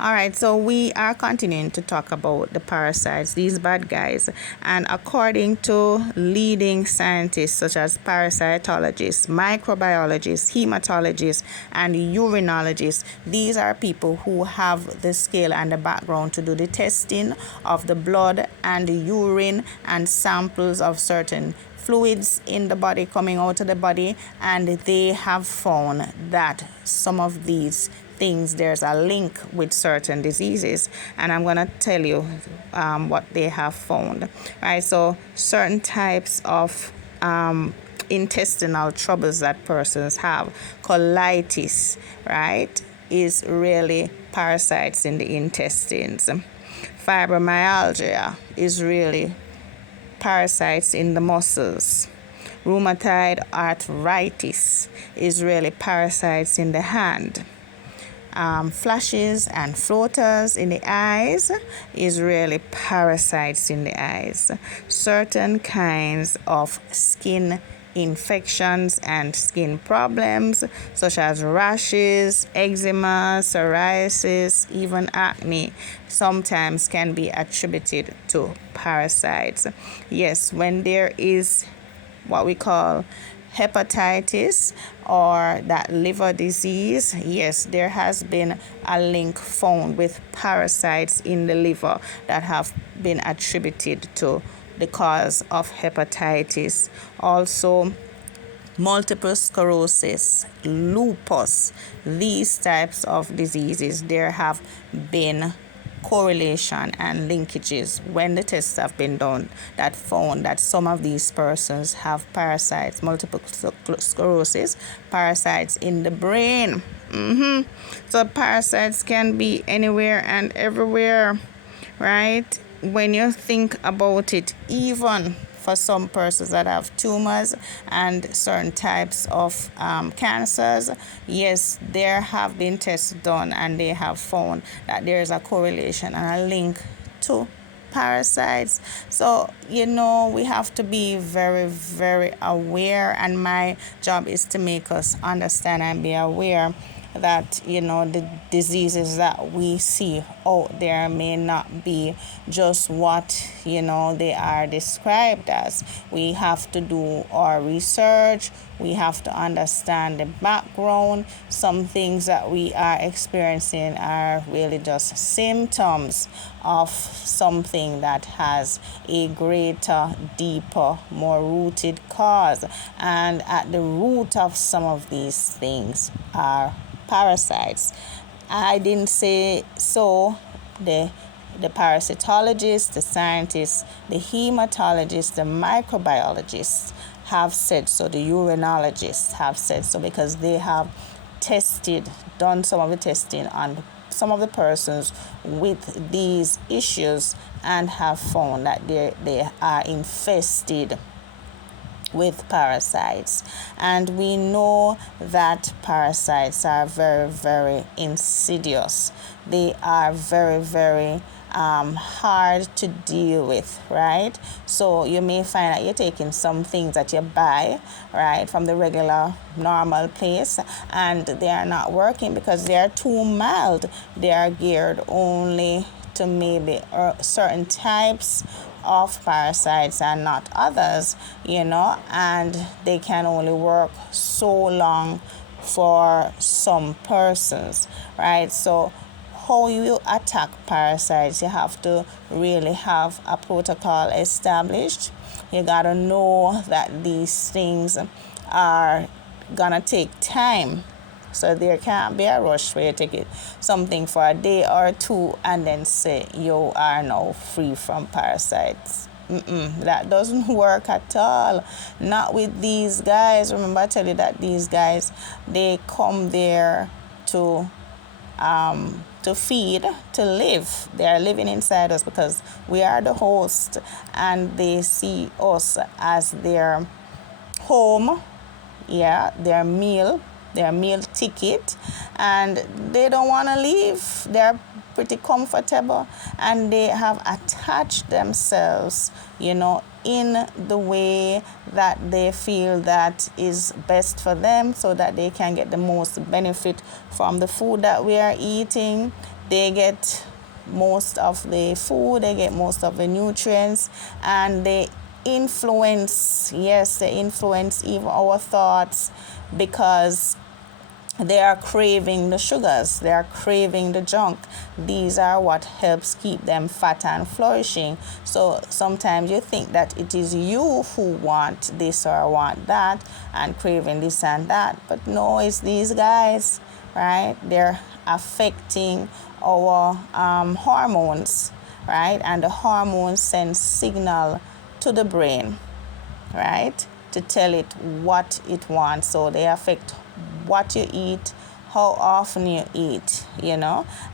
All right, so we are continuing to talk about the parasites, these bad guys. And according to leading scientists such as parasitologists, microbiologists, hematologists, and urinologists, these are people who have the skill and the background to do the testing of the blood and the urine and samples of certain fluids in the body coming out of the body, and they have found that some of these things, there's a link with certain diseases, and I'm going to tell you what they have found. Right, so certain types of intestinal troubles that persons have, colitis, right, is really parasites in the intestines. Fibromyalgia is really parasites in the muscles. Rheumatoid arthritis is really parasites in the hand. Flashes and floaters in the eyes is really parasites in the eyes. Certain kinds of skin infections and skin problems such as rashes, eczema, psoriasis, even acne sometimes can be attributed to parasites. Yes, when there is what we call hepatitis or that liver disease, yes, there has been a link found with parasites in the liver that have been attributed to the cause of hepatitis. Also, multiple sclerosis, lupus, these types of diseases, there have been correlation and linkages when the tests have been done that found that some of these persons have parasites, multiple sclerosis, parasites in the brain. So parasites can be anywhere and everywhere, right? When you think about it, even for some persons that have tumors and certain types of cancers, yes, there have been tests done and they have found that there is a correlation and a link to parasites. So, we have to be very, very aware, and my job is to make us understand and be aware that the diseases that we see out there may not be just what they are described as. We have to do our research. We have to understand the background. Some things that we are experiencing are really just symptoms of something that has a greater, deeper, more rooted cause, and at the root of some of these things are parasites. I didn't say so. The parasitologists, the scientists, the hematologists, the microbiologists have said so. The urinologists have said so because they have done some of the testing on some of the persons with these issues and have found that they are infested with parasites. And we know that parasites are very, very insidious. They are very, very hard to deal with, right? So you may find that you're taking some things that you buy, right, from the regular normal place, and they are not working because they are too mild. They are geared only to maybe certain types of parasites and not others, and they can only work so long for some persons, right? So how you attack parasites, you have to really have a protocol established. You gotta know that these things are gonna take time. So there can't be a rush where you take something for a day or two and then say you are now free from parasites. That doesn't work at all. Not with these guys. Remember I tell you that these guys, they come there to feed, to live. They are living inside us because we are the host, and they see us as their home, their meal ticket, and they don't want to leave. They're pretty comfortable, and they have attached themselves, in the way that they feel that is best for them so that they can get the most benefit from the food that we are eating. they get most of the food, they get most of the nutrients, and they influence, yes, they influence even our thoughts, because they are craving the sugars, they are craving the junk. These are what helps keep them fat and flourishing. So sometimes you think that it is you who want this or want that and craving this and that, but no, it's these guys, right? They're affecting our hormones, right? And the hormones send signal to the brain, right, to tell it what it wants. So they affect what you eat, how often you eat,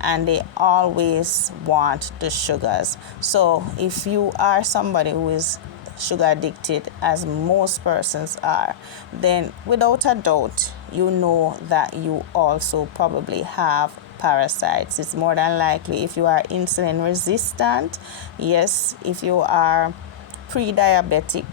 and they always want the sugars. So if you are somebody who is sugar addicted, as most persons are, then without a doubt, you know that you also probably have parasites. It's more than likely if you are insulin resistant, yes, if you are pre-diabetic,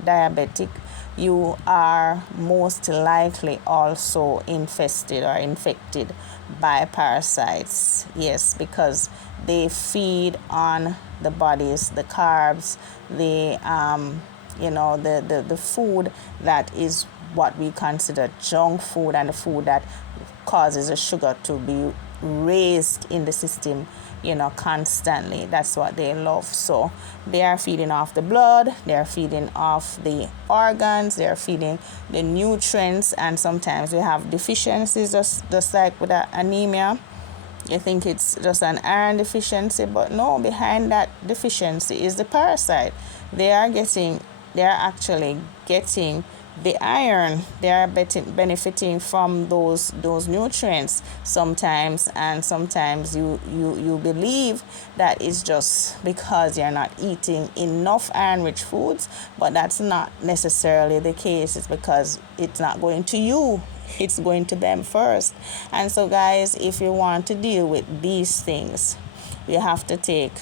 diabetic, you are most likely also infested or infected by parasites. Yes, because they feed on the bodies, the carbs, the the food that is what we consider junk food, and the food that causes the sugar to be raised in the system, constantly. That's what they love. So they are feeding off the blood, they are feeding off the organs, they are feeding the nutrients, and sometimes we have deficiencies, just like with anemia. You think it's just an iron deficiency, but no, behind that deficiency is the parasite. They are actually getting the iron. They are benefiting from those nutrients sometimes, and sometimes you believe that it's just because you're not eating enough iron rich foods, but that's not necessarily the case. It's because it's not going to you, it's going to them first. And so guys, if you want to deal with these things, you have to take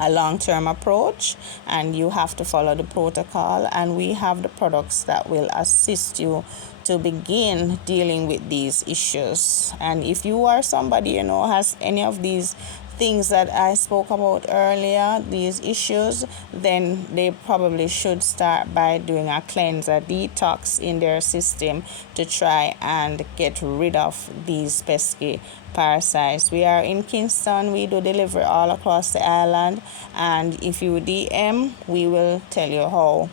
a long-term approach, and you have to follow the protocol, and we have the products that will assist you to begin dealing with these issues. And if you are somebody has any of these things that I spoke about earlier, these issues, then they probably should start by doing a cleanse, a detox in their system, to try and get rid of these pesky parasites. We are in Kingston. We do deliver all across the island, and if you DM, we will tell you how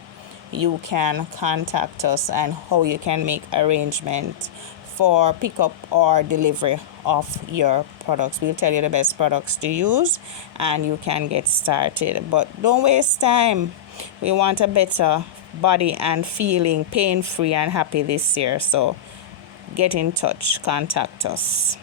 you can contact us and how you can make arrangement for pickup or delivery of your products. We'll tell you the best products to use, and you can get started. But don't waste time. We want a better body and feeling pain-free and happy this year. So get in touch, contact us.